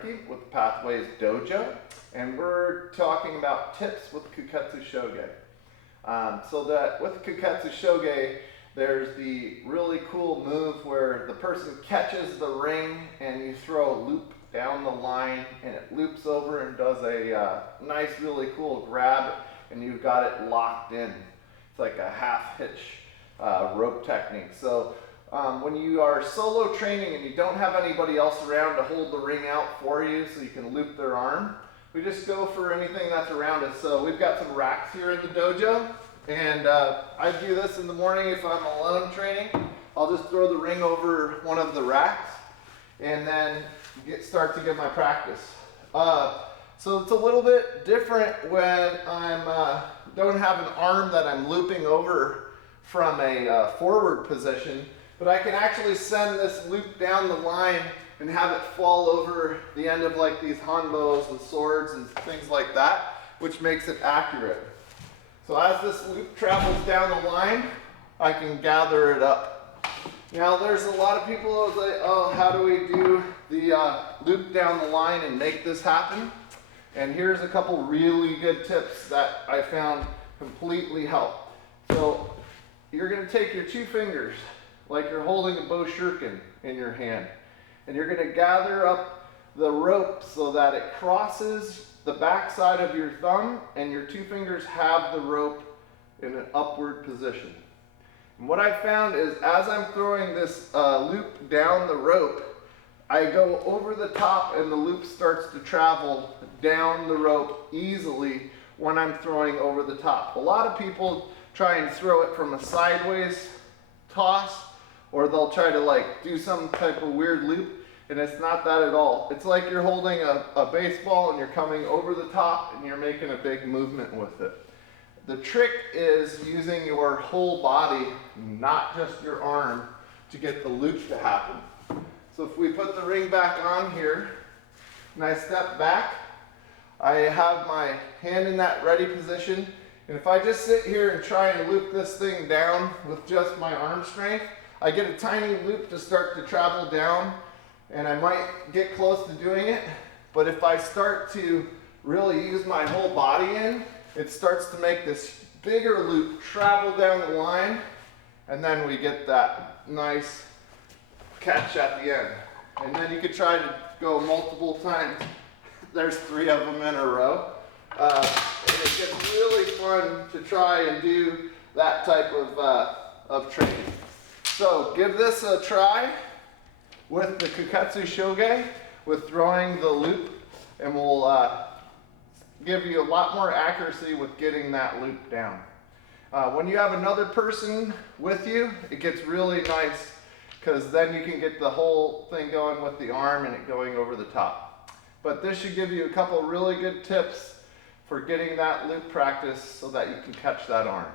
Roemke with Pathways Dojo, and we're talking about tips with Kyoketsu Shoge. So that with Kyoketsu Shoge, there's the really cool move where the person catches the ring and you throw a loop down the line and it loops over and does a nice, really cool grab, and you've got it locked in. It's like a half hitch rope technique. So when you are solo training and you don't have anybody else around to hold the ring out for you so you can loop their arm, we just go for anything that's around us. So we've got some racks here in the dojo, and I do this in the morning if I'm alone training. I'll just throw the ring over one of the racks and then start to get my practice. So it's a little bit different when I'm don't have an arm that I'm looping over from a forward position, but I can actually send this loop down the line and have it fall over the end of like these hanbos and swords and things like that, which makes it accurate. So as this loop travels down the line, I can gather it up. Now there's a lot of people who say, oh, how do we do the loop down the line and make this happen? And here's a couple really good tips that I found completely help. So you're going to take your two fingers like you're holding a bow shuriken in your hand, and you're going to gather up the rope so that it crosses the back side of your thumb and your two fingers have the rope in an upward position. And what I found is as I'm throwing this loop down the rope, I go over the top and the loop starts to travel down the rope easily when I'm throwing over the top. A lot of people try and throw it from a sideways toss, or they'll try to like do some type of weird loop, and it's not that at all. It's like you're holding a baseball and you're coming over the top and you're making a big movement with it. The trick is using your whole body, not just your arm, to get the loop to happen. So if we put the ring back on here and I step back, I have my hand in that ready position, and if I just sit here and try and loop this thing down with just my arm strength, I get a tiny loop to start to travel down, and I might get close to doing it, but if I start to really use my whole body in, it starts to make this bigger loop travel down the line, and then we get that nice catch at the end. And then you could try to go multiple times. There's 3 of them in a row. And it gets really fun to try and do that type of training. So give this a try with the Kyoketsu Shoge, with throwing the loop, and we'll give you a lot more accuracy with getting that loop down. When you have another person with you, it gets really nice, because then you can get the whole thing going with the arm and it going over the top. But this should give you a couple really good tips for getting that loop practice so that you can catch that arm.